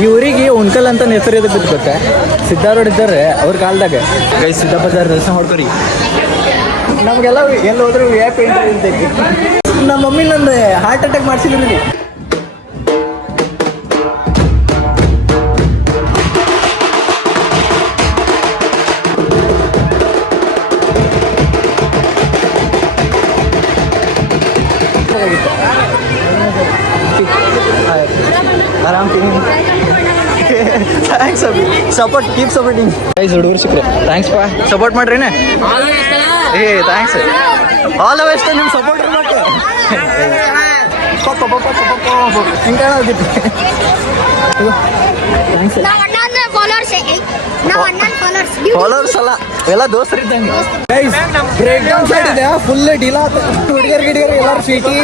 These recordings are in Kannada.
ಈ ಊರಿಗೆ ಉಣ್ಕಲ್ ಅಂತ ಹೆಸರು ಎದಕ್ಕೆ ಬಿತ್ತು ಸಿದ್ದಾರೋಡ್ ಇದ್ದಾರೆ ಅವ್ರ ಕಾಲದಾಗ ಕೈ ಸಿದ್ದಪ್ಪಜಾರ್ ದರ್ಶನ ಮಾಡ್ಕೊರಿ. ನಮಗೆಲ್ಲ ಎಲ್ಲ ಹೋದ್ರು ಯಾಕೆ ಪೇಂಟ್ ಇರ್ತೈತಿ. ನಮ್ಮ ಮಮ್ಮಿ ನಂದು ಹಾರ್ಟ್ ಅಟ್ಯಾಕ್ ಮಾಡಿಸಿದ್ರಿ. ಆರಾಮ್ thanks support keep supporting guys. ಹುಡುಗರು ಸಿಕ್ಕರೆ ಥ್ಯಾಂಕ್ಸ್ ಪಾ, ಸಪೋರ್ಟ್ ಮಾಡ್ರಿನೇ. ಏ ಥ್ಯಾಂಕ್ಸ್, ಆಲ್ ದ ಬೆಸ್ಟ್. ನಿಮ್ಮ ಸಪೋರ್ಟ್ ಇರ್ಬೇಕು. ಹಿಂಗೆ ಕಾಣೋದಿತ್ತು. ಫಾಲೋವರ್ಸ್ ಅಲ್ಲ, ಎಲ್ಲ ದೋಸ್ತರು ಇದ್ದಂಗೆ. ಬ್ರೇಕ್ ಡೌನ್ ಸೈಡ್ ಇದೆ, ಫುಲ್ ಡೀಲಾ. ಹುಡುಗರು ಗಿಡಿಗರು ಎಲ್ಲಾರು ಸೀಟಿ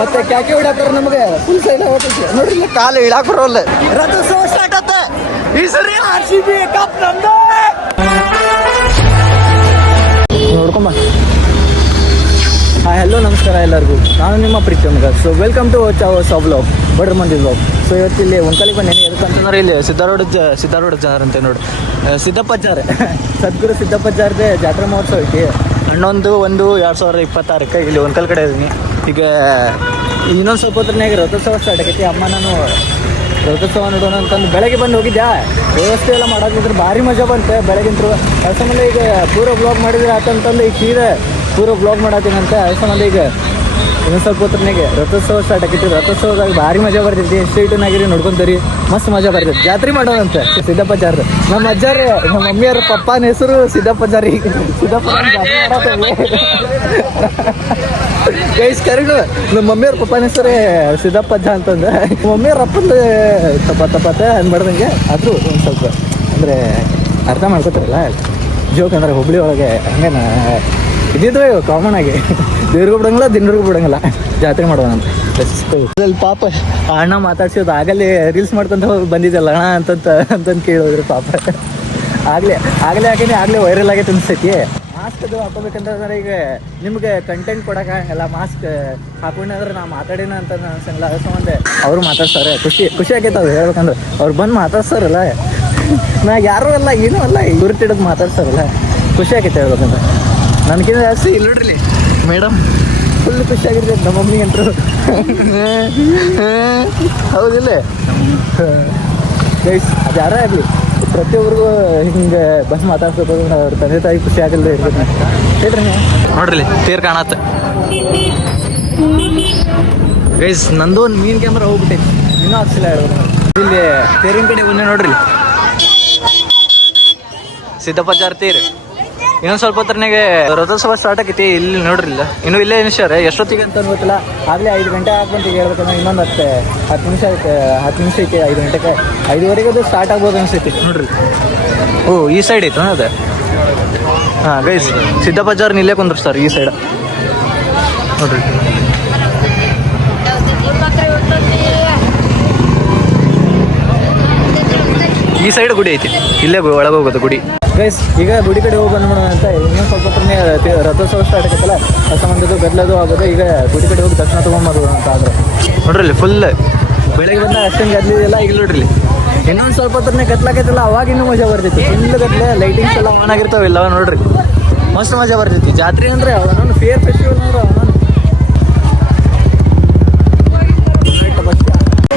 ಮತ್ತೆ ಕ್ಯಾಕೆ ಹೊಡ್ಯಾತಾರ. ನಮಗೆ ಫುಲ್ ಸೈಡ್ ಹೋಗ್ತೈತಿ ನೋಡ್ರಿ. ಕಾಲು ಇಳಾಕ್ ಬರೋಲ್ಲ. ರಥೋತ್ಸವ ಸ್ಟಾರ್ಟ್ ಆತ ಈ ಸರಿ. RCB ಕಪ್ ನಮ್ದು. ನೋಡ್ಕೊಂಬ. ಹಾಂ, ಹೆಲೋ ನಮಸ್ಕಾರ ಎಲ್ಲರಿಗೂ. ನಾನು ನಿಮ್ಮ ಪ್ರೀತಿ ಮಗ. ಸೊ ವೆಲ್ಕಮ್ ಟು ವ್ಲಾಗ್, ಬಡ್ರ ಮಂದಿ ವ್ಲಾಗ್. ಸೊ ಇವತ್ತು ಇಲ್ಲಿ ಒಂದ್ಕಲಿಗೆ ಬಂದೇನೆ. ಎದಕ್ಕಂತಂದ್ರೆ ಇಲ್ಲಿ ಸಿದ್ದಾರೋಡ ಜಾರ್ ಅಂತ ನೋಡಿ, ಸಿದ್ದಪ್ಪಜ್ಜಾರ್ ಸದ್ಗುರು ಸಿದ್ದಪ್ಪಜ್ಜಾರ್ದೆ ಜಾತ್ರಾ ಮಹೋತ್ಸವ ಐತಿ. 11/1/2026 ಇಲ್ಲಿ ಒಂದ್ಕಲ್ ಕಡೆ ಇದ್ದೀನಿ. ಈಗ ಇನ್ನೊಂದು ಸ್ವಲ್ಪ ಹೊತ್ತನಾಗ ರಥೋತ್ಸವ ಸ್ಟಾರ್ಟ್ ಆಗೈತಿ. ಅಮ್ಮ ನಾನು ರಥೋತ್ಸವ ನೋಡೋಣ ಅಂತಂದು ಬೆಳಗ್ಗೆ ಬಂದು ಹೋಗಿದ್ದೆ. ವ್ಯವಸ್ಥೆ ಎಲ್ಲ ಮಾಡೋದಿದ್ರೆ ಭಾರಿ ಮಜಾ ಬಂತೆ ಬೆಳಗಿಂತರು. ಅದ್ರ ಸಂಬಂಧ ಈಗ ಪೂರ ಬ್ಲಾಗ್ ಮಾಡಿದ್ರೆ ಆತಂತಂದು ಈಗ ಸೀದಾ ಪೂರ ಬ್ಲಾಗ್ ಮಾಡತ್ತೀನಂತೆ. ಅದ್ರ ಸಂಬಂಧ ಈಗ ಇನ್ನೊಂದು ಸ್ವಲ್ಪ ಹೊತ್ತನಾಗೆ ರಥೋತ್ಸವ ಸ್ಟಾರ್ಟ್ ಆಗೈತಿ. ರಥೋತ್ಸವದಾಗ ಭಾರಿ ಮಜಾ ಬರ್ತೈತಿ. ಸ್ಟ್ರೀಟ್ನಾಗಿರಿ ನೋಡ್ಕೊಂತೀರಿ, ಮಸ್ತ್ ಮಜಾ ಬರ್ತೈತಿ. ಜಾತ್ರೆ ಮಾಡೋಣಂತೆ ಸಿದ್ದಪ್ಪಜ್ಜಾರ್ದು. ನಮ್ಮ ಅಜ್ಜಾರು ನಮ್ಮ ಮಮ್ಮಿಯವ್ರ ಪಪ್ಪನ ಹೆಸರು ಸಿದ್ದಪ್ಪಜ್ಜಾರಿ. ಸಿದ್ದಪ್ಪನ ಜಾತ್ರೆ ಮಾಡತ್ತೇವೆ ಗೈಸ್. ಕರೆಕ್ಟ್, ನಮ್ಮ ಮಮ್ಮಿಯವ್ರ ಪಪ್ಪನ ಹೆಸರೇ ಸಿದ್ದಪ್ಪಜ್ಜ ಅಂತಂದು. ಮಮ್ಮಿಯವ್ರ ಅಪ್ಪಂದು ತಪ್ಪತ್ತೆ ಅಂದ್ಬಾರ್ದಂಗೆ. ಆದರೂ ಒಂದು ಸ್ವಲ್ಪ ಅಂದರೆ ಅರ್ಥ ಮಾಡ್ಕೋತಾರಲ್ಲ ಜೋಕ್. ಅಂದರೆ ಹುಬ್ಳಿ ಒಳಗೆ ಹಂಗೆ ಇದ್ದಿದ್ವಿ ಕಾಮನ್ ಆಗಿ. ದೇವ್ರಿಗೂ ಬಿಡಂಗಿಲ್ಲ, ದಿನರಿಗೂ ಬಿಡಂಗಿಲ್ಲ. ಜಾತ್ರೆ ಮಾಡೋಣ ಅಂತ ಅಲ್ಲಿ ಪಾಪ ಅಣ್ಣ ಮಾತಾಡ್ಸೋದು. ಆಗಲೇ ರೀಲ್ಸ್ ಮಾಡ್ಕೊಂತ ಬಂದಿದ್ದಲ್ಲ ಅಣ್ಣ ಅಂತಂದು ಕೇಳಿದ್ರು ಪಾಪ. ಆಗಲೇ ಹಾಕೀನಿ, ಆಗಲೇ ವೈರಲ್ ಆಗೈತೆ ಅನ್ಸೈತಿ. ಮಾಸ್ಕ್ ಅದು ಹಾಕೋಬೇಕಂತಂದ್ರೆ ಈಗ ನಿಮ್ಗೆ ಕಂಟೆಂಟ್ ಕೊಡೋಕ್ಕಾಗಲ್ಲ. ಮಾಸ್ಕ್ ಹಾಕೊಂಡ್ರೆ ನಾ ಮಾತಾಡಿನ ಅಂತ ಅನ್ಸಂಗಿಲ್ಲ. ಅದ್ರ ಸಂಬಂಧ ಅವರು ಮಾತಾಡ್ತಾರೆ. ಖುಷಿ ಆಗೈತೆ ಅವ್ರು ಹೇಳ್ಬೇಕಂದ್ರೆ. ಅವ್ರು ಬಂದು ಮಾತಾಡ್ತಾರಲ್ಲ, ನಾ ಯಾರೂ ಅಲ್ಲ ಏನೂ ಅಲ್ಲ, ಗುರುತಿಡೋದು ಮಾತಾಡ್ತಾರಲ್ಲ, ಖುಷಿ ಆಗೈತೆ ಹೇಳ್ಬೇಕಂದ್ರೆ. ನನಗಿಂತ ಜಾಸ್ತಿ ಇಲ್ಲಿ ನೋಡ್ರಿ ಮೇಡಮ್ ಫುಲ್ ಖುಷಿ ಆಗಿರ್ತೈತೆ ನಮ್ಮ ಮಮ್ಮಿಗೆ ಅಂತೂ. ಹೌದಿಲ್ಲ ಗೈಸ್, ಅದು ಯಾರೇ ಆಗಲಿ ಪ್ರತಿಯೊಬ್ಬರಿಗೂ ಹಿಂಗೆ ಬಂದು ಮಾತಾಡ್ಸ್ಬೇಕು. ಅವ್ರ ತಂದೆ ತಾಯಿ ಖುಷಿ ಆಗಲ್ದೆ ಇರ್ಬೇಕು ಹೇಳ್ರಿ. ನೋಡ್ರಿ ತೇರ್ ಕಾಣತ್ತೆ ಗೈಸ್. ನಂದು ಒಂದು ಮೀನ್ ಕ್ಯಾಮ್ರಾ ಹೋಗ್ಬಿಟ್ಟೈತಿ, ಇನ್ನೂ ಹಾಕ್ಸಿಲ್ಲ ಹೇಳ್ಬೇಕು. ಇಲ್ಲಿ ತೇರಿನ ಕಡೆ ಒಂದೇ ನೋಡ್ರಿ, ಸಿದ್ದಪ್ಪಜ್ಜಾರ್ ತೇರು. ಇನ್ನೊಂದು ಸ್ವಲ್ಪ ಹೊತ್ತನಾಗೆ ರಥೋತ್ಸವ ಸ್ಟಾರ್ಟ್ ಆಗೈತಿ. ಇಲ್ಲಿ ನೋಡ್ರಿ, ಇಲ್ಲ ಇನ್ನೂ ಇಲ್ಲೇ ನಿಮಿಷ ಎಷ್ಟೊತ್ತಿಗೆ ಅಂತ ಗೊತ್ತಿಲ್ಲ. ಆಗಲೇ 5 ಗಂಟೆ ಆಗ್ಬಂತ ಹೇಳ್ಬೇಕಂದ್ರೆ ಇನ್ನೊಂದು 10 ನಿಮಿಷ ಐತೆ. 10 ನಿಮಿಷ ಐತಿ. 5 ಗಂಟೆಗೆ 5:15 ಅದು ಸ್ಟಾರ್ಟ್ ಆಗ್ಬೋದು ಅನ್ಸೈತಿ ನೋಡ್ರಿ. ಓ ಈ ಸೈಡ್ ಐತೆ ಅದು. ಹಾಂ ಗೈಸ್, ಸಿದ್ದಪ್ಪಜ್ಜಾರ್ನ ಇಲ್ಲೇ ಕುಂದ್ರಿಸ್ತಾರೆ ಈ ಸೈಡ್ ನೋಡ್ರಿ. ಈ ಸೈಡ್ ಗುಡಿ ಐತಿ, ಇಲ್ಲೇ ಒಳಗೆ ಹೋಗೋದು ಗುಡಿ ಗೈಸ್. ಈಗ ಗುಡಿ ಕಡೆ ಹೋಗಿ ಬಂದ್ಬಿಡೋಣ ಅಂತ. ಇನ್ನೊಂದು ಸ್ವಲ್ಪ ಹೊತ್ತನೇ ರಥೋತ್ಸವ ಸ್ಟಾರ್ಟ್ ಆಗೈತಲ್ಲ, ಆ ಸಂಬಂಧದ್ದು ಗದ್ದಲದು ಆಗೋದು. ಈಗ ಗುಡಿ ಕಡೆ ಹೋಗಿ ದರ್ಶನ ತೊಗೊಂಬರೋದು ಅಂತ ಆದ್ರೆ ನೋಡ್ರಿ. ಫುಲ್ ಬೆಳಗ್ಗೆ ಬಂದಾಗ ಅಷ್ಟೊಂದು ಗದ್ದಲಿದೆಲ್ಲ. ಈಗ ನೋಡ್ರಿ ಇನ್ನೊಂದು ಸ್ವಲ್ಪ ಹೊತ್ತನೇ ಕತ್ಲಾಕೈತಲ್ಲ, ಅವಾಗ ಇನ್ನೂ ಮಜಾ ಬರ್ತೈತಿ. ಫುಲ್ ಗದ್ದಲೆ, ಲೈಟಿಂಗ್ಸ್ ಎಲ್ಲ ಆನ್ ಆಗಿರ್ತಾವೆ ಇಲ್ಲ ನೋಡ್ರಿ. ಮಸ್ತ್ ಮಜಾ ಬರ್ತೈತಿ. ಜಾತ್ರೆ ಅಂದರೆ ಅವನೊಂದು ಫೆಸ್ಟಿವಲ್ ಅಂದ್ರೆ ಅವನೊಂದು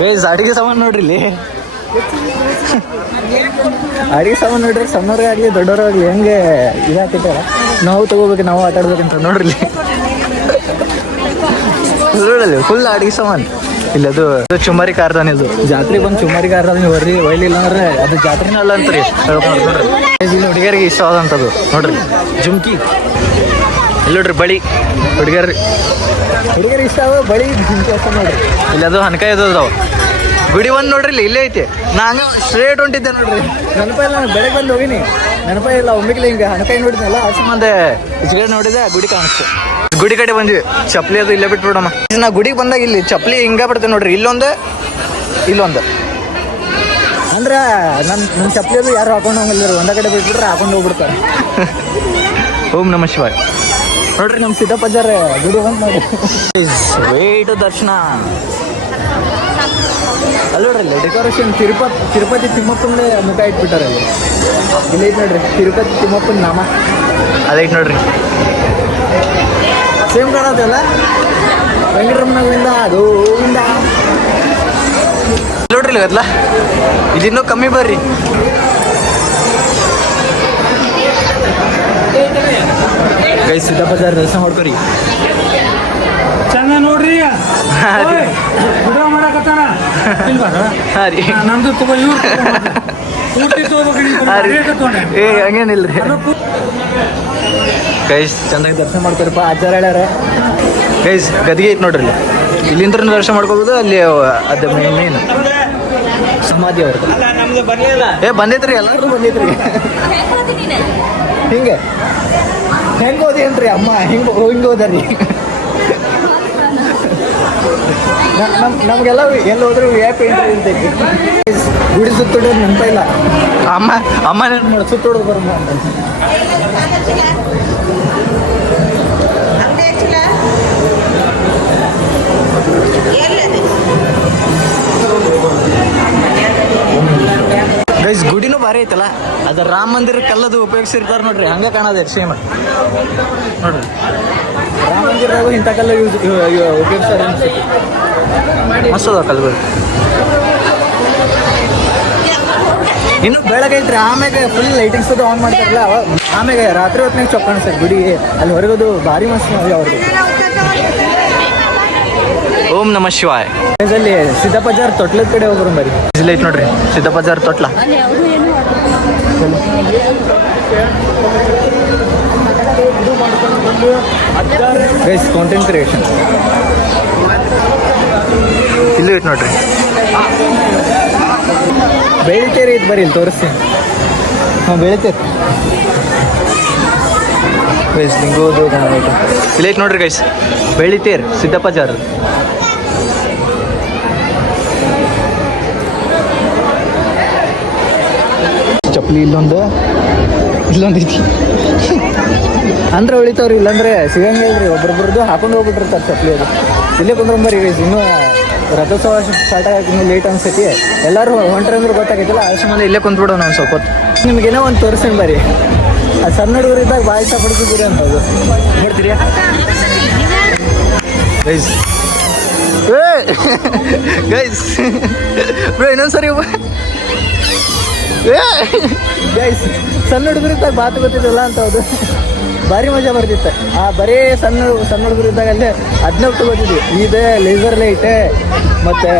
ಗೈಸ್. ಅಡಿಗೆ ಸಾಮಾನು ನೋಡ್ರಿ ಇಲ್ಲಿ. ಅಡಿಗೆ ಸಾಮಾನು ನೋಡ್ರಿ, ಸಣ್ಣವ್ರೇ ಆಗಲಿ ದೊಡ್ಡವ್ರಾಗಲಿ ಹೆಂಗೆ ಇದಾಗ್ತೈತೆ. ನಾವು ತೊಗೋಬೇಕು, ನಾವು ಆಟ ಆಡ್ಬೇಕಂತ ನೋಡ್ರಿ. ನೋಡಲ್ಲಿ ಫುಲ್ ಅಡಿಗೆ ಸಾಮಾನು. ಇಲ್ಲ ಅದು ಚುಮ್ಮಾರಿ ಕಾರ್ದಾನ. ಇದು ಜಾತ್ರೆ ಬಂದು ಚುಮ್ಮಾರಿ ಕಾರ್ದಾನ ಒಯ್ಲಿಲ್ಲ ಅಂದ್ರೆ ಅದು ಜಾತ್ರೆನೇ ಅಲ್ಲ ಅಂತಾರೆ ನೋಡ್ರಿ. ಇಲ್ಲಿ ಹುಡುಗಿಯರಿಗೆ ಇಷ್ಟವಾದಂಥದ್ದು ನೋಡ್ರಿ, ಜುಮ್ಕಿ. ಇಲ್ಲಿ ನೋಡ್ರಿ ಬಳಿ, ಹುಡುಗರಿಗೆ ಇಷ್ಟ ಆಗ ಬಳಿ ಜುಮ್ಕಿ ಅಷ್ಟ ನೋಡ್ರಿ. ಇಲ್ಲಿ ಅದು ಹನಕಾಯಿ ಅದು ಅದಾವ. ಗುಡಿ ಒಂದು ನೋಡ್ರಿ ಇಲ್ಲೇ ಐತಿ. ನಾ ಹಂಗೆ ಸ್ಟ್ರೇಟ್ ಹೊಂಟಿದ್ದೆ ನೋಡ್ರಿ. ನೆನಪಾಯಿಲ್ಲ, ನಾನು ಬೆಳಗ್ಗೆ ಬಂದು ಹೋಗಿನಿ, ನೆನಪಾಯಿಲ್ಲ. ಒಮ್ಮಿಗ್ಲಿ ಹಿಂಗೆ ಹನಕಾಯಿ ನೋಡಿದ್ನಲ್ಲ, ಅಷ್ಟು ಮಂದೆ ಇಚ್ಕಡೆ ನೋಡಿದೆ, ಗುಡಿ ಕಾಣಿಸ್ತು. ಗುಡಿ ಕಡೆ ಬಂದ್ವಿ. ಚಪ್ಪಲಿ ಅದು ಇಲ್ಲೇ ಬಿಟ್ಬಿಡಮ್ಮ. ನಾ ಗುಡಿಗೆ ಬಂದಾಗ ಇಲ್ಲಿ ಚಪ್ಪಲಿ ಹಿಂಗೆ ಬಿಡ್ತೇನೆ ನೋಡ್ರಿ. ಇಲ್ಲೊಂದು ಅಂದ್ರೆ ನನ್ನ ಚಪ್ಪಲಿ ಅದು ಯಾರು ಹಾಕೊಂಡು ಹೋಗಲ್ಲ, ಒಂದೇ ಕಡೆ ಬಿಟ್ಬಿಟ್ರೆ ಹಾಕೊಂಡು ಹೋಗ್ಬಿಡ್ತಾರೆ. ಓಂ ನಮಃ ಶಿವಾಯ. ನೋಡ್ರಿ ನಮ್ಮ ಸಿದ್ದಪ್ಪಜ್ಜಾರ ಗುಡಿ ಬಂದು ನೋಡಿ. ವೇಟ್ ದರ್ಶನ ಅಲ್ಲಿ ನೋಡ್ರಿ ಡೆಕೋರೇಷನ್ ತಿರುಪತಿ ತಿಮ್ಮಪ್ಪನ ಮುಖ ಇಟ್ಬಿಟ್ಟಾರೆ ಅಲ್ಲಿ. ಇಲ್ಲಿ ಐತೆ ನೋಡ್ರಿ ತಿರುಪತಿ ತಿಮ್ಮಪ್ಪನ ನಾಮ ಅದೈತೆ ನೋಡ್ರಿ. ಸೇಮ್ ಕಾಣತ್ತಲ್ಲ ವೆಂಕಟರಮಣದಿಂದ ಗೋವಿಂದ ನೋಡ್ರಿ ಅಲ್ಲ. ಇದಿನ್ನೂ ಕಮ್ಮಿ ಬರ್ರಿ. ಗೈ ಸಿದ್ದಪ್ಪ ಜಾರ್ ದರ್ಶನ ಮಾಡ್ಕೊರಿ. ಚಂದ ನೋಡ್ರಿ. ನಮ್ದು ತಗೋ ಏ ಹಂಗೇನಿಲ್ರಿ ಗೈಸ್. ಚಂದಾಗಿ ದರ್ಶನ ಮಾಡ್ಕೊರಿಪ್ಪ. ಆಚಾರ ಹೇಳ್ಯಾರ ಗೈಸ್. ಗದಿಗೆ ಐತೆ ನೋಡ್ರಿ ಇಲ್ಲಿಂದ ದರ್ಶನ ಮಾಡ್ಕೋಬೋದು. ಅಲ್ಲಿ ಅದು ಮೇನ್ ಸಮಾಧಿ ಅವ್ರದ್ದು. ಏ ಬಂದೈತ್ರಿ ಎಲ್ಲರೂ ಬಂದೈತ್ರಿ. ಹಿಂಗೆ ಹೆಂಗೆ ಓದಿ ಏನ್ರಿ ಅಮ್ಮ ಹಿಂಗೆ ಓದರಿ. ನಮಗೆಲ್ಲ ಎಲ್ಲಿ ಹೋದ್ರು ಯಾಕೆ ಇರ್ತೈತಿ. ಗುಡಿ ಸುತ್ತೋಡೋದು ನೆನಪ ಇಲ್ಲ. ಅಮ್ಮ ನೆನಪು ಮಾಡಿ ಸುತ್ತೋಡೋದು ಬರಮ್ಮ ಅಂತ. ಗೈಸ್ ಗುಡಿನೂ ಭಾರಿ ಐತಲ್ಲ. ಅದು ರಾಮ ಮಂದಿರ ಕಲ್ಲದು ಉಪಯೋಗಿಸಿರ್ತಾರೆ ನೋಡ್ರಿ. ಹಂಗೆ ಕಾಣೋದು ಸೇಮ್ ನೋಡ್ರಿ. ರಾಮ ಮಂದಿರಾಗೂ ಇಂಥ ಕಲ್ಲ ಉಪಯೋಗಿಸ್ತಾರೆ. ಮಸ್ತ್ ಅದ ಕಲ್ಗಳು. ಇನ್ನು ಬೆಳಗೈತ್ರಿ. ಆಮ್ಯಾಗ ಫುಲ್ ಲೈಟಿಂಗ್ಸ್ ಅದು ಆನ್ ಮಾಡ್ತಾರಲ್ಲ ಆಮ್ಯಾಗ ರಾತ್ರಿ ಹೊತ್ತಿನಾಗ ಚೊಕ್ಕ ಕಾಣಿಸ್ತದೆ ಗುಡಿ. ಅಲ್ಲಿ ಹೊರಗೋದು ಭಾರಿ ಮಸ್ತ್ ಅವ್ರದ್ದು. ಓಂ ನಮಃ ಶಿವಾಯ. ಅಲ್ಲಿ ಸಿದ್ದಪ್ಪ ಜಾರ್ ತೊಟ್ಲದ ಕಡೆ ಹೋಗ್ರು ಬರೀ. ಇಲ್ಲಿ ಐತೆ ನೋಡ್ರಿ ಸಿದ್ದಪ್ಪ ಜಾರ್ ತೊಟ್ಲ. ಗೈಸ್ ಕಾಂಟೆಂಟ್ ಕ್ರಿಯೇಷನ್ ಇಲ್ಲಿ ಐತೆ ನೋಡ್ರಿ. ಬೆಳಿತೇರಿ ಐತೆ ಬರೀ ಇಲ್ಲಿ ತೋರಿಸ್ತೀನಿ. ಹಾಂ ಬೆಳಿತೇರಿ ಗೈಸ್. ಲಿಂಗೋದು ಇಲ್ಲಿ ಐತೆ ನೋಡ್ರಿ ಗೈಸ್. ಬೆಳಿತೇರ್ ಸಿದ್ದಪ್ಪ ಜಾರ್. ಚಪ್ಪಲಿ ಇಲ್ಲೊಂದು ಐತಿ ಅಂದ್ರೆ ಉಳಿತಾವ್ರಿ. ಇಲ್ಲಾಂದ್ರೆ ಸಿಗಂಗಿಲ್ರಿ. ಒಬ್ಬೊಬ್ರದ್ದು ಹಾಕೊಂಡು ಹೋಗ್ಬಿಟ್ಟಿರ್ತಾರೆ ಚಪ್ಪಲಿ. ಅದು ಇಲ್ಲೇ ಕುಂದ್ರಂಬರಿ ಗೈಸ್. ಇನ್ನೂ ರಥೋತ್ಸವ ಸ್ಟಾರ್ಟ್ ಆಗಕ್ಕೆ ಇನ್ನೂ ಲೇಟ್ ಅನ್ಸೈತಿ. ಎಲ್ಲರೂ ಹೊಂಟ್ರೆ ಅಂದ್ರೆ ಗೊತ್ತಾಗೈತಿಲ್ಲ. ಆ ಸಂಬಂಧ ಇಲ್ಲೇ ಕುಂತ್ಬಿಡೋಣ ಒಂದು ಸ್ವಲ್ಪ ಹೊತ್ತು. ನಿಮಗೇನೋ ಒಂದು ತೋರಿಸ್ತೀನಿ ಬರ್ರಿ. ಅದು ಸಣ್ಣ ಹುಡುಗರು ಇದ್ದಾಗ ಭಾಳ ಇಷ್ಟಪಡ್ತಿದ್ದೀರಿ ಅಂತ. ಅದು ನೋಡ್ತೀರಿ ಗೈಸ್. ಗೈಸ್ ಬ್ರೋ ಇನ್ನೊಂದ್ಸರಿ ಗೈಸ್ ಸಣ್ಣ ಹುಡುಗರು ಇದ್ದಾಗ ಬಾತು ಗೊತ್ತಿದ್ದಲ್ಲ ಅಂತ. ಅದು ಭಾರಿ ಮಜಾ ಬರ್ತಿತ್ತು. ಬರೀ ಸಣ್ಣ ಹುಡುಗರು ಇದ್ದಾಗ ಅಲ್ಲೇ ಅದನ್ನ ತಗೋತಿದ್ವಿ. ಇದೆ ಲೇಸರ್ ಲೈಟ್ ಮತ್ತು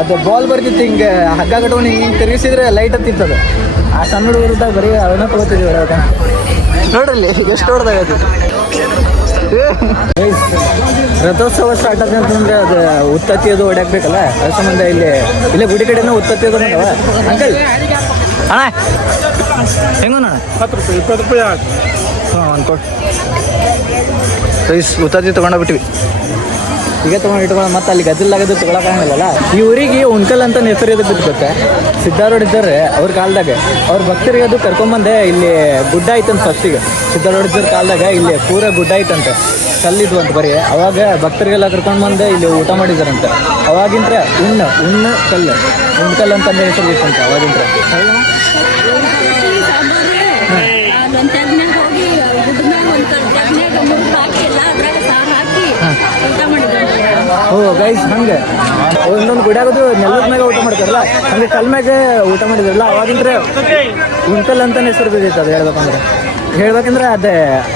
ಅದು ಬಾಲ್ ಬರ್ತಿತ್ತು. ಹಿಂಗೆ ಹಗ್ಗ ಕಟ್ಕೊಂಡು ಹಿಂಗೆ ತಿರುಗಿಸಿದ್ರೆ ಲೈಟ್ ಹತ್ತಿತ್ತದು. ಆ ಸಣ್ಣ ಹುಡುಗರು ಇದ್ದಾಗ ಬರೀ ಅದನ್ನ ತಗೋತಿದ್ವಿ. ಅವಾಗ ನೋಡ್ರಲ್ಲಿ ಎಷ್ಟು ಹೊಡೆದಾಗತ್ತೆ. ರಥೋತ್ಸವ ಸ್ಟಾರ್ಟ್ ಆಗಂತಂದ್ರೆ ಅದು ಉತ್ತತ್ತಿ ಅದು ಹೊಡ್ಯಾಕ್ಬೇಕಲ್ಲ. ಅದ್ರ ಸಂಬಂಧ ಇಲ್ಲೇ ಗುಡಿ ಕಡೆನೂ ಉತ್ತತ್ತಿ ಅದು ಮಾಡವ. ಅಂಕಲ್ ಅಣ್ಣ ಹೆಂಗೋಣ 10 ರೂಪಾಯಿ 20 ರೂಪಾಯಿ ಆಗ. ಹಾಂ ಅನ್ಕೊಟ್ಟು ರೈಸ್ ಉತ್ತತ್ತಿ ತೊಗೊಂಡೋಗ್ಬಿಟ್ವಿ. ಈಗ ಇಟ್ಕೊಂಡು ಮತ್ತೆ ಅಲ್ಲಿ ಗದ್ದಲಾಗದು ತೊಗೊಳಕ್ಕಾಗಲ್ಲ. ಈ ಊರಿಗೆ ಉಣ್ಕಲ್ ಅಂತ ಹೆಸರು ಇದು ಬಿದ್ದಕ್ಕೆ ಸಿದ್ಧಾರೂಢ ಇದ್ದಾರೆ ಅವ್ರ ಕಾಲದಾಗ. ಅವ್ರ ಭಕ್ತರಿಗೆ ಅದು ಕರ್ಕೊಂಬಂದೆ. ಇಲ್ಲಿ ಗುಡ್ಡ ಐತಂತ ಫಸ್ಟಿಗೆ. ಸಿದ್ಧಾರೂಢ ಇದ್ದರ ಕಾಲದಾಗ ಇಲ್ಲಿ ಪೂರ ಗುಡ್ಡ ಐತಂತೆ. ಕಲ್ಲಿದ್ವು ಅಂತ ಬರೀ. ಅವಾಗ ಭಕ್ತರಿಗೆಲ್ಲ ಕರ್ಕೊಂಡು ಬಂದೆ ಇಲ್ಲಿ ಊಟ ಮಾಡಿದಾರಂತೆ. ಅವಾಗಿಂತ್ರ ಉಣ್ಕಲ್ ಅಂತಂದು ಹೆಸರು ಇತ್ತಂತೆ ಅವಾಗಿಂತ್ರ. ಓ ಗೈಸ್ ಹಂಗೆ ಒಂದೊಂದು ಗುಡಿಯಾಗೋದು ನೆಲದ ಮ್ಯಾಗ ಊಟ ಮಾಡ್ತಾರಲ್ಲ. ಹಂಗೆ ಕಲ್ ಮ್ಯಾಗ ಊಟ ಮಾಡಿದ್ರಲ್ಲ ಅವಾಗಿಂದ್ರೆ ಉಣ್ಕಲ್ ಅಂತಾನೆ ಹೆಸರು ಬಿದ್ದೈತೆ. ಅದು ಹೇಳ್ಬೇಕಂದ್ರೆ ಅದೇ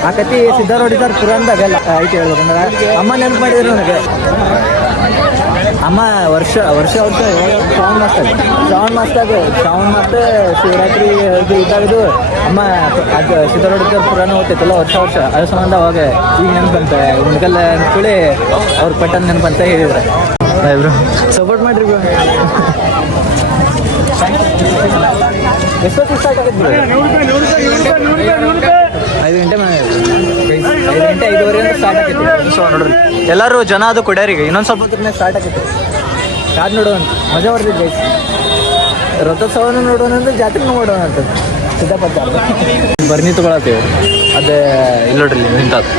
ಆ ಕತಿ ಸಿದ್ಧಾರೂಢ ಇದ್ದಾರೆ ಪುರಾಣದಾಗ ಐತಿ. ಹೇಳ್ಬೇಕಂದ್ರೆ ಅಮ್ಮ ನೆನಪು ಮಾಡಿದ್ರು ನನಗೆ. ಅಮ್ಮ ವರ್ಷ ಶ್ರಾವಣ ಮಾಸದಾಗ ಶಿವರಾತ್ರಿ ಇದು ಇದ್ದಾಗದು ಅಮ್ಮ ಅದು ಸಿದ್ಧಾರೂಢ ಪುರಾಣ ಓದ್ತೈತಲ್ಲ ವರ್ಷ ಅದ್ರ ಸಂಬಂಧ ಅವಾಗ ಈಗ ನೆನಪಂತ ಉಣ್ಕಲ್ ಅಂತೇಳಿ ಅವ್ರ ಪಟ್ಟನ್ ನೆನಪಂತ ಹೇಳಿದ್ರೆ. ಸಪೋರ್ಟ್ ಮಾಡ್ರಿ ಬ್ರೋ. ಎಷ್ಟೊತ್ತು ಸ್ಟಾರ್ಟ್ ಆಗುತ್ತೆ? 5 ಗಂಟೆ 5:30 ಸ್ಟಾರ್ಟ್ ಆಗೈತಿ. ಸೊ ನೋಡ್ರಿ ಎಲ್ಲರೂ ಜನ ಅದು ಕೊಡ್ಯಾರಿಗೆ. ಇನ್ನೊಂದು ಸ್ವಲ್ಪ ಹೊತ್ತಿನ ಸ್ಟಾರ್ಟ್ ಆಗೈತಿ. ಕಾದು ನೋಡೋಣ ಮಜಾ ಬರ್ತಿದ್ದೆ. ರಥೋತ್ಸವನೂ ನೋಡೋಣ ಅಂದ್ರೆ ಜಾತ್ರೆನೂ ನೋಡೋಣ ಅಂತ ಸಿದ್ದಪ್ಪ ಬರ್ನಿ ತೊಗೊಳತ್ತೀವಿ. ಅದೇ ಇಲ್ಲಿ ನೋಡ್ರಿ ಇಂಥದ್ದು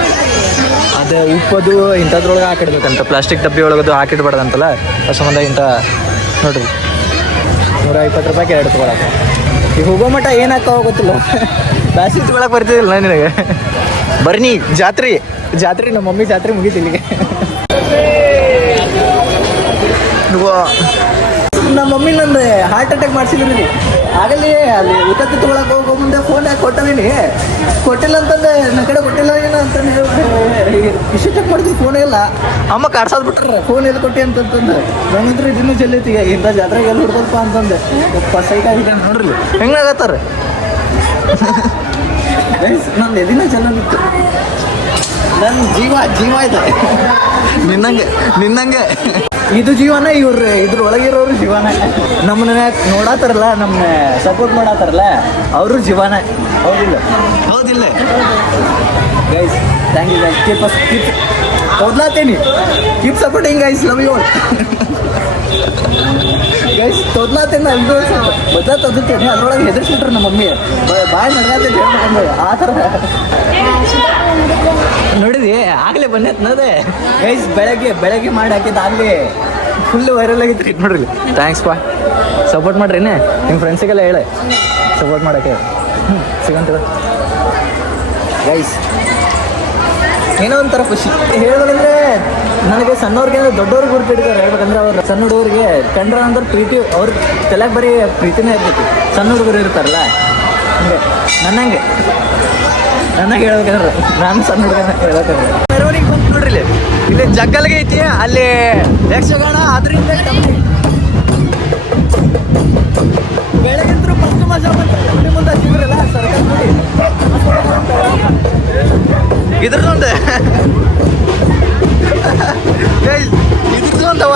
ಅದೇ ಉಪ್ಪದು ಇಂಥದ್ರೊಳಗೆ ಹಾಕಿಡ್ಬೇಕಂತ. ಪ್ಲಾಸ್ಟಿಕ್ ಡಬ್ಬಿ ಒಳಗದು ಹಾಕಿಡ್ಬಾರ್ದಂತಲ್ಲ. ಅದ್ರ ಸಂಬಂಧ ಇಂಥ ನೋಡ್ರಿ 120 ರೂಪಾಯಿಗೆ 2 ತೊಗೊಳಕ್ಕೆ. ಈಗ ಹೋಗೋ ಮಟ್ಟ ಏನಾಗ್ತಾವ ಗೊತ್ತಿಲ್ಲ. ಬ್ಯಾಸಿಗೆ ತೊಗೊಳಕ್ಕೆ ಬರ್ತಿದ್ದಿಲ್ಲ ನಿನಗೆ. ಬರ್ನಿ ಜಾತ್ರೆ ನಮ್ಮ ಮಮ್ಮಿ ಜಾತ್ರೆ ಮುಗೀತು ಇಲ್ಲಿಗೆ. ನಮ್ಮ ಮಮ್ಮಿ ನಂದು ಹಾರ್ಟ್ ಅಟ್ಯಾಕ್ ಮಾಡಿಸಿದ್ರಿ ಆಗಲಿ. ಅಲ್ಲಿ ಊಟಕ್ಕೆ ತೊಗೊಳಕ್ಕೆ ಹೋಗೋ ಮುಂದೆ ಫೋನ್ ಯಾಕೆ ಕೊಟ್ಟಲೀನಿ, ಕೊಟ್ಟಿಲ್ಲ ಅಂತಂದೆ. ನನ್ನ ಕಡೆ ಕೊಟ್ಟಿಲ್ಲ ಏನೋ ಅಂತಂದು ಇಷ್ಟು ಚೆಕ್ ಮಾಡ್ತೀವಿ ಫೋನೇ ಇಲ್ಲ. ಅಮ್ಮ ಕಾಡ್ಸೋದು ಬಿಟ್ರೆ ಫೋನ್ ಎಲ್ಲಿ ಕೊಟ್ಟಿ ಅಂತಂತಂದು ನಂಗಂದ್ರೆ ಇದನ್ನು ಚೆಲ್ಲೈತಿ. ಇಂಥ ಜಾತ್ರೆಗೆ ಎಲ್ಲಿ ಹುಡ್ದಪ್ಪ ಅಂತಂದೆ. ಸೈಟ್ ಆಗಿದೆ ನೋಡ್ರಿ ಹೆಂಗಾಗತ್ತಾರ. ನನ್ನ ಎದಿನ ಚೆಲ್ಲಿತ್ತು. ನನ್ನ ಜೀವ ಇದೆ ನಿನ್ನಂಗೆ ಇದು ಜೀವನ. ಇದ್ರ ಒಳಗಿರೋರು ಜೀವನ. ನಮ್ಮನ್ನ ನೋಡತ್ತಾರಲ್ಲ, ನಮ್ಮನ್ನ ಸಪೋರ್ಟ್ ಮಾಡತ್ತಾರಲ್ಲ, ಅವರು ಜೀವನ. ಹೌದಿಲ್ಲ guys? Thank you guys. Keep ತೊದ್ಲಾತೀನಿ. Keep supporting guys. Love you guys. ತೊದ್ಲಾತೀನಿ ನಾನು ಬದಲ ತೊದ್ತೀನಿ. ಅದ್ರೊಳಗೆ ಹೆದರ್ಸ್ಬಿಟ್ರು ನಮ್ಮ ಮಮ್ಮಿ. ಬಾಯ್ ನಡ್ಗಾತೈತಿ ಹೇಳ್ಕೊಂಡು ಆ ಥರ ನೋಡಿದಿ. ಆಗಲೇ ಬಂದೈತೆ ಗೈಸ್. ಬೆಳಗ್ಗೆ ಮಾಡಿ ಹಾಕಿದ್ದು ಆಗಲೇ ಫುಲ್ ವೈರಲ್ ಆಗಿತ್ತು ನೋಡ್ರಿ. ಥ್ಯಾಂಕ್ಸ್ ಪಾ, ಸಪೋರ್ಟ್ ಮಾಡ್ರಿ. ನಿಮ್ಮ ಫ್ರೆಂಡ್ಸಿಗೆಲ್ಲ ಹೇಳಿ ಸಪೋರ್ಟ್ ಮಾಡೋಕ್ಕೆ. ಸಿಗಂತೀರ ಗೈಸ್. ಏನೋ ಒಂಥರ ಖುಷಿ ಹೇಳ್ಬೇಕಂದ್ರೆ ನನಗೆ. ಸಣ್ಣವ್ರಿಗೆ ಅಂದ್ರೆ ದೊಡ್ಡವ್ರಿಗೆ ಗುರುತಿಡ್ತಾರೆ ಹೇಳ್ಬೇಕಂದ್ರೆ. ಅವ್ರು ಸಣ್ಣ ಹುಡುಗರಿಗೆ ಕಂಡ್ರ ಅಂದ್ರೆ ಪ್ರೀತಿ ಅವ್ರ ತಲೆಗೆ ಬರೀ ಪ್ರೀತಿನೇ ಇರ್ತೈತಿ. ಸಣ್ಣ ಹುಡುಗರು ಇರ್ತಾರಲ್ಲ ಹಂಗೆ ನನಗೆ ಹೇಳ್ಬೇಕಂದ್ರೆ ನಾನು ಸಣ್ಣ ಹುಡುಗನ ಹೇಳ್ಬೇಕಂದ್ರೆ. ಮೆರವಣಿಗೆ ಬಂತು ನೋಡ್ರಿ. ಇಲ್ಲಿ ಜಗ್ಗಲ್ಗೆ ಐತಿ, ಅಲ್ಲಿ ಯಕ್ಷಗಾನ. ಅದರಿಂದ ಬೆಳಗಿಂದ್ರು ಫಸ್ಟ್ ಮಜಾ ಬಂತು. ಮುಂದೆ ಹಚ್ಚಿದ್ರಲ್ಲ ಸರ್ಕಾರ ನೋಡಿ ಇದ್ರದೊಂದು ಇದ್ರದೊಂದವ.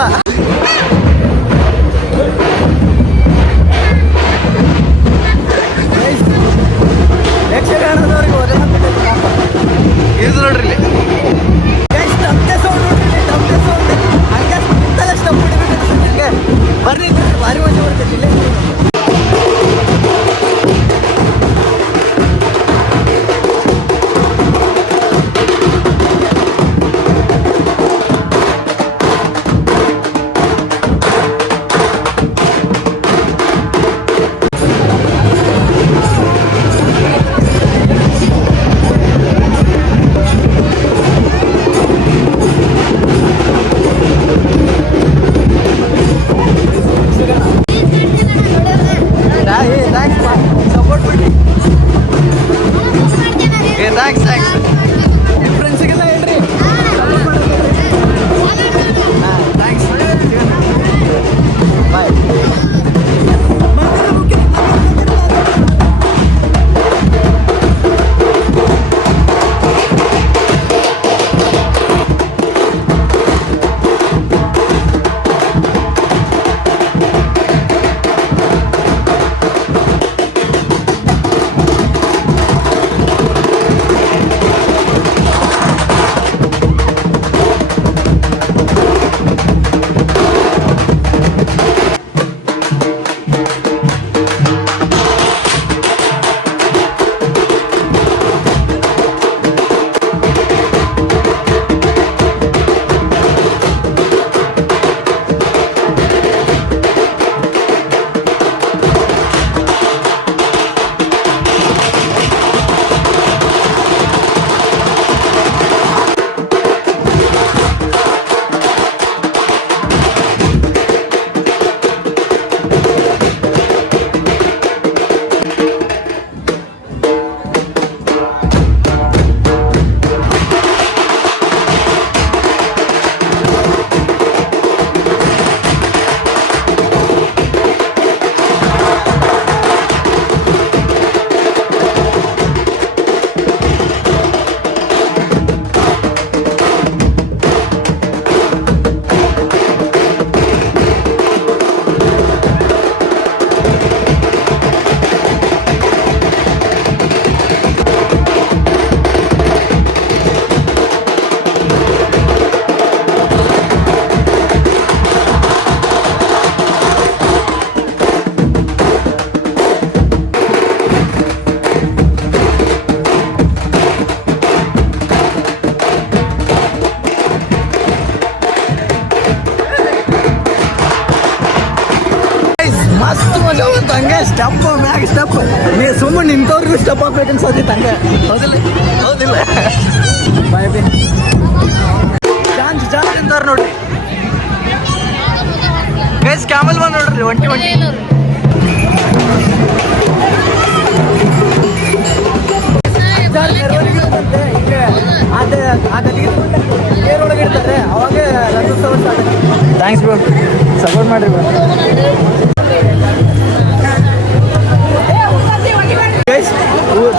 ಯಕ್ಷಗಾನದವ್ರಿಗೆ ಹೋದ ಇದು ನೋಡ್ರಿ. ಬರ್ರಿ ಭಾರಿ ಮಜಾ ಬರ್ತೈತಿ ಇಲ್ಲಿ. ಹಂಗೆ ಸ್ಟೆಪ್ ಮ್ಯಾಗ ಸ್ಟೆಪ್ ನೀ ಸುಮ್ಮನೆ ನಿಂತವ್ರಿಗೂ ಸ್ಟೆಪ್ ಹಾಕ್ಬೇಕು ಅನ್ಸೋದಿತ್ತು ಹಂಗೆ ಹೌದಿಲ್ಲ ಹೌದಿಲ್ಲ ಬಾಯ್ ಬಿ ಚಾನ್ಸ್ ನಿಂತವ್ರು ನೋಡ್ರಿ ಗೈಸ್ ಕ್ಯಾಮಲ್ ಬಂದು ನೋಡ್ರಿ ಒಂಟಿ ಮೆರವಣಿಗೆ ಇರುತ್ತಂತೆ ಹಿಂಗೆ ನೀರೊಳಗೆ ಇರ್ತಾರೆ ಅವಾಗ ರಥೋತ್ಸವ ಸ್ಟಾರ್ಟ್. ಥ್ಯಾಂಕ್ಸ್ ಬ್ರೋ, ಸಪೋರ್ಟ್ ಮಾಡಿರಿ ಬ್ರೋ. ಗೈಸ್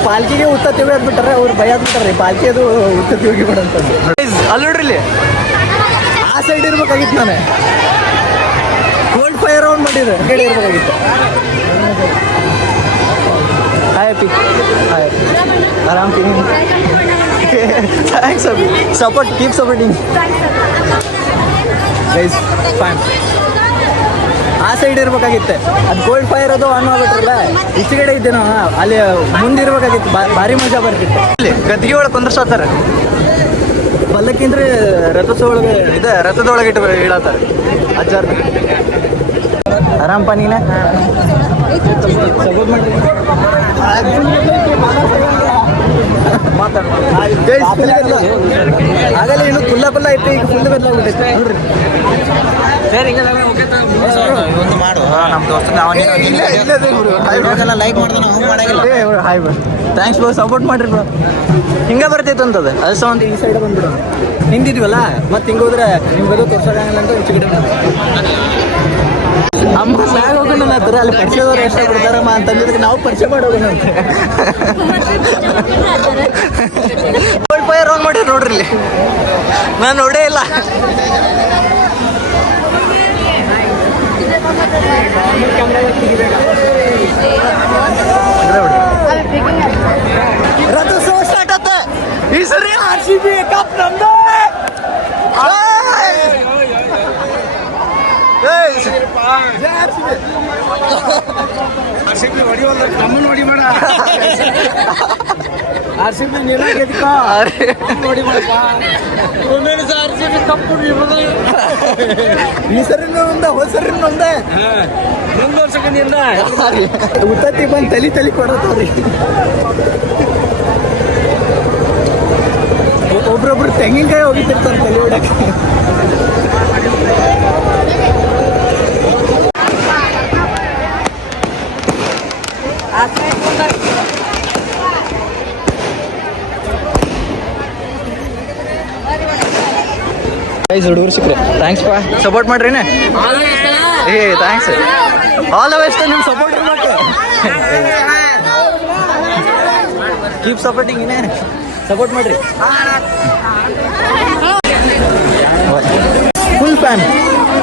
ಪಾಲ್ಕಿಗೆ ಉತ್ತತ್ತೀವಿ ಅಂದ್ಬಿಟ್ಟಾರೆ, ಅವ್ರು ಭಯ ಅಂದ್ಬಿಟ್ಟಾರೆ ಪಾಲ್ಕಿ ಅದು ಉತ್ತತ್ತಿ ಹೋಗಿಬಿಡ ಅಂತಂದು. ಅಲ್ಲಿ ನೋಡ್ರಿ ಇಲ್ಲಿ ಆ ಸೈಡ್ ಇರ್ಬೇಕಾಗಿತ್ತು, ನಾನು ಕೋಲ್ಡ್ ಫೈರ್ ರೌಂಡ್ ಮಾಡಿದ್ರೆ ಕಡೆ ಇರ್ಬೇಕಾಗಿತ್ತು. ಹಾಯ್ ಅಪ್ಪಿ, ಹಾಯ್ ಆರಾಮ್ ತೀನಿ. ಥ್ಯಾಂಕ್ಸ್ ಅಪ್ಪಿ, support keep supporting guys. Fan ಆ ಸೈಡ್ ಇರ್ಬೇಕಾಗಿತ್ತೆ, ಅದು ಕೋಲ್ಡ್ ಫೈರ್ ಅದು ಆನ್ ಮಾಡ್ಬಿಟ್ರಲ್ಲ ಈಚೆಗಡೆ ಇದ್ದೆ ನಾವು, ಅಲ್ಲಿ ಮುಂದೆ ಇರ್ಬೇಕಾಗಿತ್ತು, ಭಾರಿ ಮಜಾ ಬರ್ತಿತ್ತು. ಇಲ್ಲಿ ಗದ್ದಿಗೆ ಒಳಗೆ ಕುಂದ್ರಸಾತಾರೆ, ಪಲ್ಲಕ್ಕಿಂದ್ರೆ ರಥೋತ್ಸವ ಒಳಗೆ ಇದೆ, ರಥದೊಳಗೆ ಇಟ್ಟು ಇಡತ್ತಾರೆ ಅಜ್ಜಾರ್. ಆರಾಮಪ್ಪ ನೀನೆ ಸಪೋರ್ಟ್ ಮಾಡ್ರಿ. ಆಗಲ್ಲ ಇನ್ನು ಕುಲ್ಲ ಐತೆ, ಈಗ ಫುಲ್ ಬದಲಾಗ್ಬಿಟ್ಟೈತೆ ನೋಡ್ರಿ. ಒಂದು ಮಾಡು ನಮ್ಮ ದೋಸ್ತ ಲೈಕ್ ಮಾಡ್ತಾನೆ hi bro, thanks bro, support ಮಾಡ್ರಿ ಬ್ರೋ. ಹಿಂಗೆ ಬರ್ತೈತೆ ಅಂತದ ಅದು ಸಹ ಒಂದು ಈ ಸೈಡ್ ಬಂದ್ಬಿಡು. ಹಿಂದಿದ್ವಲ್ಲ ಮತ್ತೆ ಹಿಂಗೆ ಹೋದ್ರೆ ನಿಮ್ಗೆ ಅದು ತೋರ್ಸೋಂಗಿಲ್ಲ ಅಂತ ಚಿಕಡೆ ಅಮ್ಮ ಮ್ಯಾಗ ಹೋಗೋಣ ಹತ್ರ ಅಲ್ಲಿ ಪರಿಚಯದವ್ರು ಎಷ್ಟ ಬಿಡ್ತಾರಮ್ಮ ಅಂತಂದಿದ್ದಕ್ಕೆ ನಾವು ಪರಿಚಯ ಮಾಡೋಗೋಣ ಅಂತ ಕೋಲ್ಡ್ ಫೈರ್ ಆನ್ ಮಾಡಿ ನೋಡ್ರಿ ಇಲ್ಲಿ, ನಾನು ನೋಡೇ ಇಲ್ಲ. ರಥೋತ್ಸವ ಸ್ಟಾರ್ಟ್ ಆತ ಈ ಸರಿ RCB ಕಪ್ ನಮ್ದು. ಈ ಸರಿನೂ ಒಂದ ಹೋದ ಸರಿನೂ ಒಂದೇ ಉತ್ತತ್ತಿ ಬಂದು ತಲಿ ಕೊಡತ್ತವ್ರಿ. ಒಬ್ರೊಬ್ರು ತೆಂಗಿನಕಾಯಿ ಹೋಗಿತಿರ್ತಾರೆ ತಲೆ ಹೊಡಕ್ಕೆ. ಹುಡುಗರು ಸಿಕ್ರೆ ಥ್ಯಾಂಕ್ಸ್ ಪಾ, ಸಪೋರ್ಟ್ ಮಾಡ್ರಿನೇ. ಏ ಥ್ಯಾಂಕ್ಸ್, ಆಲ್ ದ ಬೆಸ್ಟ್. ನಿಮ್ಮ ಸಪೋರ್ಟ್ ಇರ್ಬೇಕು, ಕೀಪ್ ಸಪೋರ್ಟಿಂಗ್ ಇನ್ನೇ ಸಪೋರ್ಟ್ ಮಾಡ್ರಿ. Full fan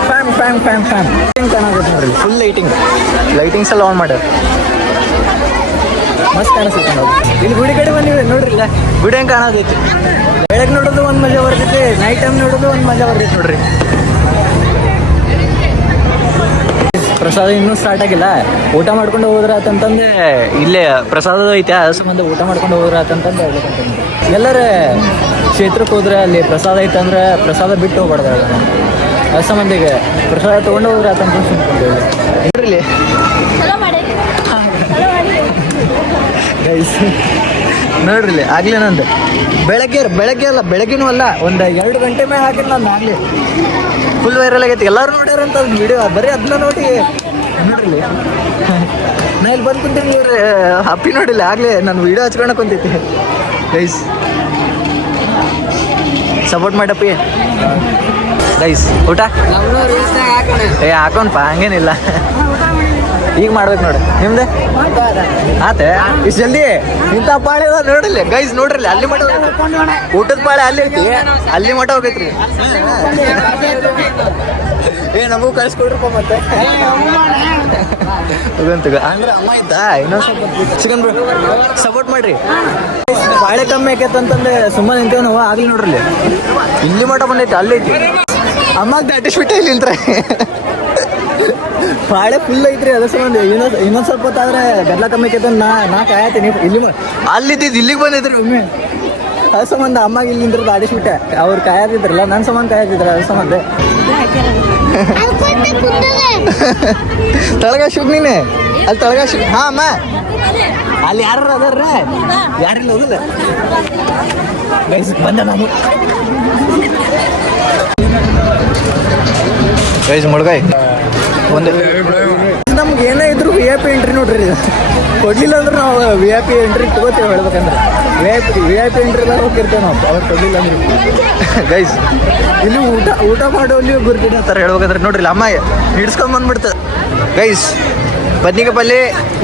fan fan fan fan ಚೆನ್ನಾಗುತ್ತೆ ನೋಡ್ರಿ, ಫುಲ್ ಲೈಟಿಂಗ್ಸ್ ಎಲ್ಲ ಆನ್ ಮಾಡ್ಯಾರ, ಮಸ್ತ್ ಕಾಣಿಸುತ್ತೆ ನೋಡಿ. ಇಲ್ಲಿ ಗುಡಿ ಕಡೆ ಬಂದಿವಿ ನೋಡ್ರಿ, ಇಲ್ಲ ಗುಡಿ ಹೆಂಗೆ ಕಾಣೋದೈತಿ. ಬೆಳಗ್ಗೆ ನೋಡೋದು ಒಂದು ಮಜಾ ಬರ್ತೈತಿ, ನೈಟ್ ಟೈಮ್ ನೋಡೋದು ಒಂದು ಮಜಾ ಬರ್ತೈತಿ ನೋಡ್ರಿ. ಪ್ರಸಾದ ಇನ್ನೂ ಸ್ಟಾರ್ಟ್ ಆಗಿಲ್ಲ, ಊಟ ಮಾಡ್ಕೊಂಡು ಹೋದ್ರೆ ಆತಂತಂದೆ ಇಲ್ಲೇ ಪ್ರಸಾದ ಐತೆ, ಅದ್ರ ಸಂಬಂಧ ಊಟ ಮಾಡ್ಕೊಂಡು ಹೋದ್ರೆ ಆತಂತಂದು ಹೇಳ್ಬೇಕಂತಂದ್ರೆ. ಎಲ್ಲರ ಕ್ಷೇತ್ರಕ್ಕೆ ಹೋದ್ರೆ ಅಲ್ಲಿ ಪ್ರಸಾದ ಐತೆ ಅಂದ್ರೆ ಪ್ರಸಾದ ಬಿಟ್ಟು ಹೋಗ್ಬಾರ್ದು, ಅದ್ರ ಸಂಬಂಧಿಗೆ ಪ್ರಸಾದ ತೊಗೊಂಡು ಹೋದ್ರೆ ಆತಂತ ಸುಮ್ಕೊಂಡು ನೋಡ್ರಿ. ನೋಡ್ರಿ ಆಗ್ಲಿ ನಂದು ಬೆಳಗ್ಗೆ ಅಲ್ಲ, ಬೆಳಗ್ಗೆನೂ ಅಲ್ಲ, ಒಂದು 2 ಗಂಟೆ ಮೇಲೆ ಹಾಕಿಲ್ಲ ನಾನು ಆಗ್ಲಿ. ಫುಲ್ ವೈರಲ್ ಆಗೈತಿ, ಎಲ್ಲರೂ ನೋಡ್ಯಾರಂತ ವಿಡಿಯೋ, ಬರೀ ಅದನ್ನ ನೋಡಿ ನೋಡ್ರಿ. ನಾ ಇಲ್ಲಿ ಬಂದು ಕುಂತೀನಿ ಇವ್ರಿ ಹಪ್ಪಿ ನೋಡಿಲ್ಲ, ಆಗ್ಲೇ ನಾನು ವಿಡಿಯೋ ಹಚ್ಕೊಳಕ್ ಕುಂತೈತಿ. ಗೈಸ್ ಸಪೋರ್ಟ್ ಮಾಡಪ್ಪಿ ಗೈಸ್. ಊಟ ಹಾಕೋಣಪ್ಪ, ಹಂಗೇನಿಲ್ಲ, ಈಗ ಮಾಡ್ಬೇಕು ನೋಡಿ. ನಿಮ್ದೆ ಆತೆ ಇಷ್ಟು ಜಲ್ದಿ ಇಂಥ ಪಾಳೆ ನೋಡಿಲ್ಲ ಗೈಸ್, ನೋಡ್ರಿ ಅಲ್ಲಿ ಮಠ ಊಟದ ಪಾಳೆ ಅಲ್ಲಿ ಐತಿ, ಅಲ್ಲಿ ಮಠ ಹೋಗೈತ್ರಿ. ನಮಗೂ ಕಳ್ಸ್ಕೊಡ್ರಪ್ಪ ಮತ್ತೆ ಹೋಗಂತಗ ಅಂದ್ರೆ ಅಮ್ಮ ಇದ್ದ ಇನ್ನೊಂದು ಸ್ವಲ್ಪ ಚಿಕನ್ ಸಪೋರ್ಟ್ ಮಾಡ್ರಿ. ಪಾಳೆ ಕಮ್ಮಿ ಆಕೈತೆ ಅಂತಂದ್ರೆ ಸುಮ್ಮನೆ ನಿಂತೇವ್ ನಾವು, ಆಗ್ಲಿ ನೋಡ್ರಿ ಇಲ್ಲಿ ಮಠ ಬಂದೈತಿ, ಅಲ್ಲಿ ಐತಿ. ಅಮ್ಮಗೆ ದಾಟಿಸ್ಬಿಟ್ಟೆ ಇಲ್ಲಿ ನಿಂತ್ರೆ ಪಾಳೆ ಫುಲ್ ಐತ್ರಿ, ಅದ್ರ ಸಂಬಂಧ ಇನ್ನೊಂದು ಸ್ವಲ್ಪ ಹೊತ್ತಾದ್ರೆ ಗದ್ಲ ಕಮ್ಮಿ ಆಕೈತೆ ನಾ ಕಾಯತೀನಿ. ಇಲ್ಲಿ ಅಲ್ಲಿದ್ದಿದ್ದು ಇಲ್ಲಿಗೆ ಬಂದೈತ್ರಿ ಒಮ್ಮೆ. ಅದ್ರ ಸಂಬಂಧ ಅಮ್ಮಗೆ ಇಲ್ಲಿ ನಿಂದ್ರದ್ದು ಆಡಿಸ್ಬಿಟ್ಟೆ. ಅವ್ರು ಕಾಯದಿದ್ರಲ್ಲ, ನನ್ನ ಸಂಬಂಧ ಕಾಯದಿದ್ರ ಅದ್ರ ಸಂಬಂಧ. ತಳಗ ಶುಕ್ ನೀನೆ ಅಲ್ಲಿ ತಳಗ ಶುಕ್. ಹಾ ಅಮ್ಮ ಅಲ್ಲಿ ಯಾರು ಅದಾರ? ಯಾರಿಲ್ಲ ಹೋಗಿಲ್ಲ ಬಂದ ನಾನು ಗೈಸ್ ಮುಳುಗಾಯ್ ಒಂದು ನಮ್ಗೆ ಏನೇ ಇದ್ರು ವಿ ಐ ಪಿ ಎಂಟ್ರಿ ನೋಡ್ರಿ ಇದು. ಕೊಡ್ಲಿಲ್ಲ ಅಂದ್ರೆ ನಾವು ವಿ ಐ ಪಿ ಎಂಟ್ರಿ ತಗೋತೇವೆ. ಹೇಳ್ಬೇಕಂದ್ರೆ ವಿ ಐ ಪಿ ಎಂಟ್ರಿ ಹೋಗಿರ್ತೇವೆ ನಾವು, ಅವ್ರು ಕೊಡ್ಲಿಲ್ಲ ಅಂದ್ರೆ. ಗೈಸ್ ಇಲ್ಲಿ ಊಟ ಮಾಡೋಲ್ಲಿ ಗುರುತಿನ ಥರ ಹೇಳ್ಬೇಕಂದ್ರೆ ನೋಡ್ರಿ ಅಮ್ಮ ಹಿಡ್ಸ್ಕೊಂಡ್ ಬಂದ್ಬಿಡ್ತದೆ. ಗೈಸ್ ಬದ್ನಿಕಾಯಿ ಪಲ್ಯ,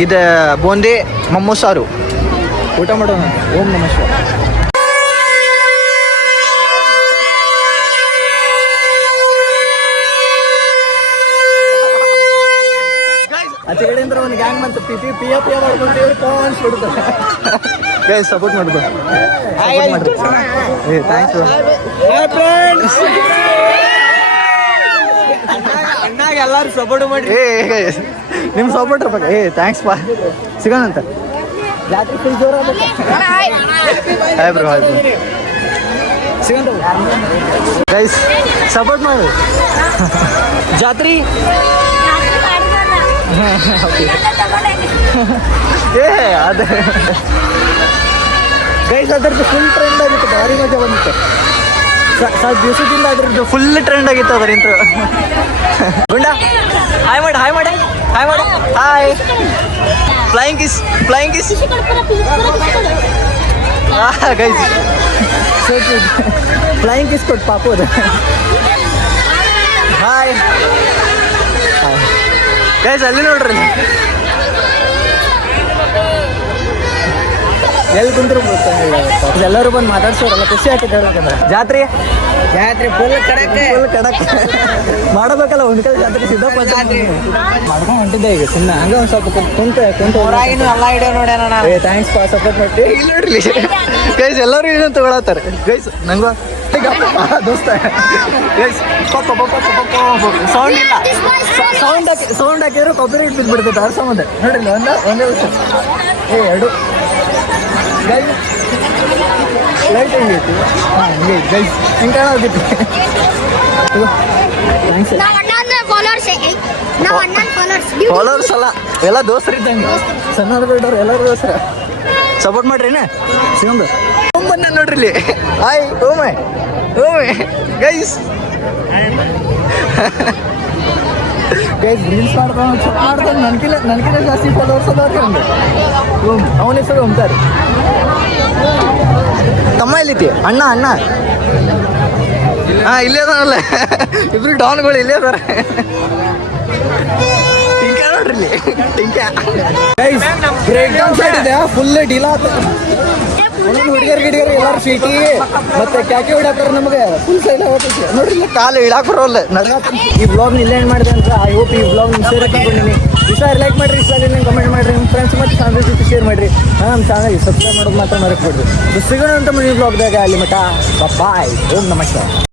ಇದು ಬೂಂದಿ, ಮಮ್ಮೂ ಸಾರು. ಊಟ ಮಾಡೋಣ. ಓಂ ನಮಃ ಶಿವಾಯ. ಆಚೆ ಕಡೆ ಅಂದ್ರೆ ಒಂದು ಗ್ಯಾಂಗ್ ಬಂತು. ಪಿಯ ಮಾಡ್ಕೊಂತೀವಿ ಪಾನ್ಸ್ ಬಿಡ್ತಾರೆ. ಗೈಸ್ ಸಪೋರ್ಟ್ ಮಾಡ್ಬೋದು. ಏ ಥ್ಯಾಂಕ್ಸ್ ಅಣ್ಣಾಗ ಎಲ್ಲರೂ ಸಪೋರ್ಟ್ ಮಾಡಿ. ಏ ನಿಮ್ಮ ಸಪೋರ್ಟ್ ಇರ್ಬೇಕು. ಏ ಥ್ಯಾಂಕ್ಸ್ ಪಾ, ಸಿಗೋಣಂತ. ಜಾತ್ರೆ ಫುಲ್ ಜೋರ ಹಾಯ್ ಬ್ರೋ, ಹಾಯ್ ಬ್ರೋ, ಸಿಗೋಣ. ಗೈಸ್ ಸಪೋರ್ಟ್ ಮಾಡಿ. ಜಾತ್ರೆ ಏ ಅದೇ ಗೈಸ್ ಅದ್ರದ್ದು ಫುಲ್ ಟ್ರೆಂಡ್ ಆಗಿತ್ತು. ಭಾರಿ ಮಜಾ ಬಂದಿತ್ತು. ಸ್ವಲ್ಪ ದಿವಸದಿಂದ ಅದ್ರದ್ದು ಫುಲ್ ಟ್ರೆಂಡ್ ಆಗಿತ್ತು ಅದರಿಂದ. ಗುಂಡ ಹಾಯ್ ಮಾಡಿ, ಹಾಯ್ ಮಾಡಿ, ಹಾಯ್ ಮಾಡಿ, hi. Flying kiss, flying kiss. Guys flying kiss ಕೊಟ್ಟು ಪಾಪು ಅದು. ಹಾಯ್ ಗೈಸ್ ಅಲ್ಲಿ ನೋಡ್ರಿ ಎಲ್ಲಿ ಕುಂತ್ರು ಎಲ್ಲರೂ ಬಂದು ಮಾತಾಡ್ಸೋರಲ್ಲ, ಖುಷಿ ಆಗ್ತದೆ ಹೇಳ್ಬೇಕಂದ್ರೆ. ಜಾತ್ರೆ ಫುಲ್ ಕಡಕ್ ಮಾಡಬೇಕಲ್ಲ. ಉಣ್ಕಲ್ ಜಾತ್ರೆ ಸಿದ್ದಪ್ಪ ಮಾಡ್ಕೊಂಡು ಹೊಂಟಿದ್ದೆ ಈಗ ಸುಮ್ಮನೆ ಹಂಗ ಒಂದು ಸ್ವಲ್ಪ ಕುಂತು ಎಲ್ಲ ಹಿಡಿಯೋ ನೋಡ್ಯಾನ. ಏ ಥ್ಯಾಂಕ್ಸ್ ಪಾ, ಸಪೋರ್ಟ್ ಮಾಡಿ. ಇಲ್ಲಿ ನೋಡ್ರಿ ಗೈಸ್ ಎಲ್ಲರೂ ಇದನ್ನು ತಗೊಳತ್ತಾರೆ. ಗೈಸ್ ನಂಗೂ ದೋಸ್ತ ಗೈಸ್ ಸೌಂಡ್ ಇಲ್ಲ. ಸೌಂಡ್ ಹಾಕಿದ್ರೆ ಕಾಪಿರೈಟ್ ಬಿದ್ದುಬಿಡ್ತೈತೆ. ಅದ್ರ ಸಂಬಂಧ ನೋಡ್ರಿ ಒಂದೇ ವರ್ಷ. ಏ ಎರಡು ಗೈಸ್ ಲೈಟ್ ಹೆಂಗೈತಿ? ಹಾಂ ಹಂಗೆ ಗೈಸ್ ಹೆಂಗೆ ಕಾಣೋದಿತ್ತು. ಫಾಲೋವರ್ಸ್ ಅಲ್ಲ, ಎಲ್ಲ ದೋಸ್ತರು ಇದ್ದಂಗೆ. ಸಣ್ಣ ದೊಡ್ಡವ್ರು ಎಲ್ಲರೂ ದೋಸ್ತರ. ಸಪೋರ್ಟ್ ಮಾಡ್ರಿನ ಸಿಗೊಂದು ಬಂದ ನೋಡ್ರಿ ಇಲ್ಲಿ. ಹಾಯ್ ಓಮೆ ಗೈಸ್. ಗೈಸ್ ರೀಲ್ಸ್ ಮಾಡ್ಕೊಂಡು ನನ್ಕಿಂತ ಜಾಸ್ತಿ ಫಾಲೋವರ್ಸ್ ಅದಾವ್ರಿ ಒಂದು. ಅವನ ಹೆಸರು ಅಂತಾರೆ. ತಮ್ಮ ಎಲ್ಲಿತಿ? ಅಣ್ಣ ಹಾಂ ಇಲ್ಲೇ ಅದಾನಲ್ಲ. ಇಬ್ರು ಡಾನ್ಗಳು ಇಲ್ಲೇ ಅದಾರ. ಟಿಂಕ ನೋಡ್ರಿ ಇಲ್ಲಿ, ಟಿಂಕ. ಗೈಸ್ ಬ್ರೇಕ್ ಡೌನ್ ಸೈಡ್ ಇದೆ, ಫುಲ್ ಡೀಲಾ. ಒಂದೊಂದು ಹುಡುಗರು ಎಲ್ಲರೂ ಸೀಟಿ ಮತ್ತೆ ಕ್ಯಾಕೆ ಹೊಡ್ಯಾತಾರೆ. ನಮಗೆ ಫುಲ್ ಸೈಡ್ ಆಗತ್ತೈತಿ ನೋಡ್ರಿ. ಕಾಲು ಇಳಾಕ್ ಬರೋಲ್ಲ. ಈ ಬ್ಲಾಗ್ ಇಲ್ಲೇ ಏನು ಮಾಡಿದೆ ಅಂತ ಐ ಹೋಪ್ ಈ ಬ್ಲಾಗ್ ನಿಮ್ಮ ಶೇರ್ ಹಾಕೊಂಡಿನಿ. ಇಷ್ಟ ಲೈಕ್ ಮಾಡಿರಿ, ಇಷ್ಟ ಕಮೆಂಟ್ ಮಾಡಿರಿ, ನಿಮ್ಮ ಫ್ರೆಂಡ್ಸ್ ಮತ್ತು ಫ್ಯಾಮಿಲಿ ಜೊತೆ ಶೇರ್ ಮಾಡಿರಿ. ನಮ್ಮ ಚಾನಲ್ ಸಬ್ಸ್ಕ್ರೈಬ್ ಮಾಡೋದು ಮಾತ್ರ ಮರೆಯಬೇಡ್ರಿ. ಸಿಗೋಣ ಅಂತ ಮನಿ ಬ್ಲಾಗ್ದಾಗ. ಅಲ್ಲಿ ಮಠ ಬಾಯ್. ಓಂ ನಮಃ ಶಿವಾಯ.